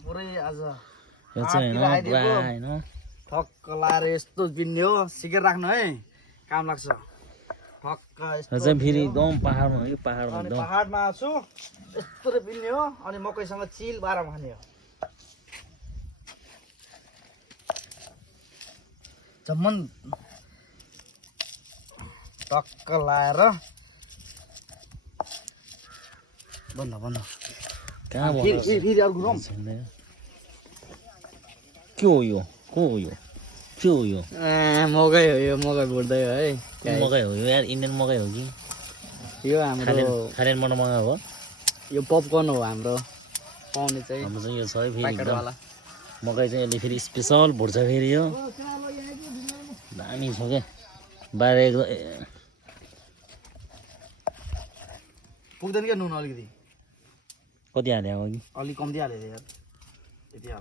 पुरै आज यो चाहिँ हैन पुरा हैन ठक्क लाएर यस्तो पिन्ने हो सिकेर राख्नु है काम लाग्छ ठक्क यो चाहिँ फेरि एकदम पहाडमा हो कि पहाडमा अनि एकदम पहाडमा छु यस्तो पिन्ने हो अनि मकैसँग चिल बाह्र खाने हो जम्मन टक्क लाएर बन्द कहाँ फेरि अर्को रम के हो यो के हो यो मकै हो यो मकै भुट्दै हो है मकै हो यो यार इन्डियन मकै हो कि यो हाम्रो थाइल्यान्डबाट मगाएको हो यो पपकर्न हो हाम्रो पाउने चाहिँ हाम्रो चाहिँ यो छ है फेरि एकदम प्याकेटवाला मकै चाहिँ यसले फेरि स्पेसल भुट्छ फेरि यो दामी छ क्या बाहिर एकदम पुग्दैन क्या नुन अलिकति कति हाल्यो अघि अलिक कम्ती हालेको यार यति हाल